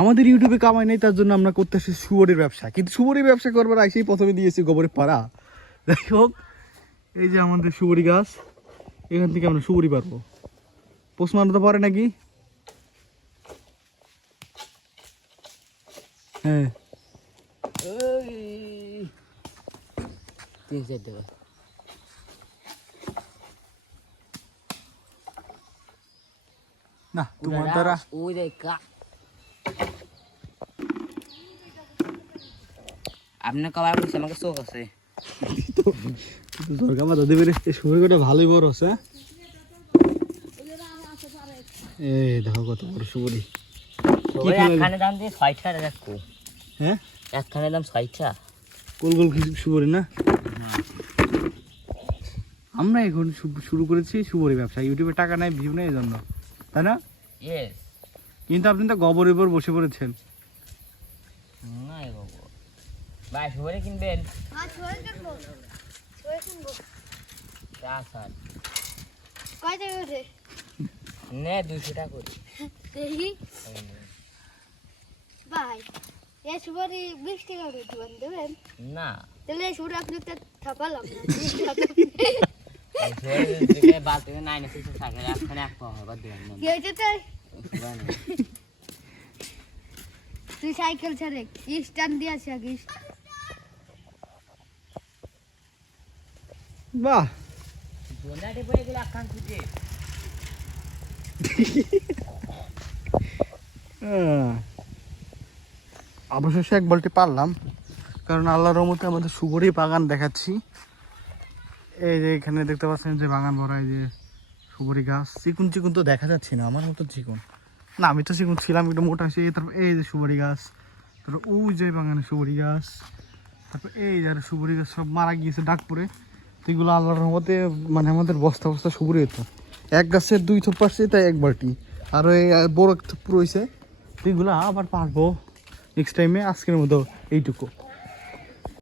আমাদের ইউটিউবে কামাই নেই, তার জন্য আমরা করতেছি শুয়োরের ব্যবসা। কিন্তু শুয়োরের ব্যবসা করবার আইসেই প্রথমে দিয়েছি গোবরের পাড়া। যাই হোক, এই যে আমাদের সুবরি গাছ, এখান থেকে আমরা সুবরি পারবো। পোষ মানাতে পারে নাকি? হ্যাঁ, না তোমার দ্বারা আপনার কবার বলছে আমাকে চোখ আছে সরকার মাথা দেবে রে। এই সুবরিটা ভালোই বড় হচ্ছে। এই দেখো কত বড় সুবরি। একখানে দাম দিয়ে ৬০ টাকা রাখবো। হ্যাঁ, একখানে দাম ৬০ টাকা। গোল গোল সুবরি না? আমরা এখন শুরু করেছি সুবরি ব্যবসা। ইউটিউবে টাকা নাই, ভিউ নেই, এই জন্য, তাই না? ইয়েস। কিন্তু আপনি তো গোবরের উপর বসে পড়েছেন। না বাবু ভাই, সুবরি কিনবেন? কয় টাকা করে? নে ২০০ টাকা করে। দেখি ভাই, এই সুপারি ২০ টাকা করে দিবেন, দেবেন? না তাহলে এই সুপারি আপনি তো থাপালাম না। কি হয়েছে তোর? তুই সাইকেল ছেড়ে স্ট্যান্ড দিয়ে আসি আগে। বাহ, অবশেষে এক বালতি পারলাম, কারণ আল্লাহর রহমতে আমাদের সুবরি বাগান দেখাচ্ছি। এই যে এখানে দেখতে পাচ্ছেন যে বাগান ভরা, এই যে সুবরি গাছ। চিকুন চিকুন তো দেখা যাচ্ছে না, আমার মতো চিকুন না, আমি তো চিকুন ছিলাম, একটু মোটা আছি। তারপর এই যে সুবরি গাছ, তারপর ওই যে বাগানে সুবরি গাছ, তারপর এই যারা সুবরি গাছ সব মারা গিয়েছে ডাক পড়ে। তো এগুলো আল্লাহর রহমতে মানে আমাদের বস্তা বস্তা সুবরি হতো। এক গাছের 2 থোপ পারছে, তাই এক বালতি। আরও এই বড় থোপ রয়েছে, এগুলো আবার পারবো নেক্সট টাইমে। আজকের মতো এইটুকু।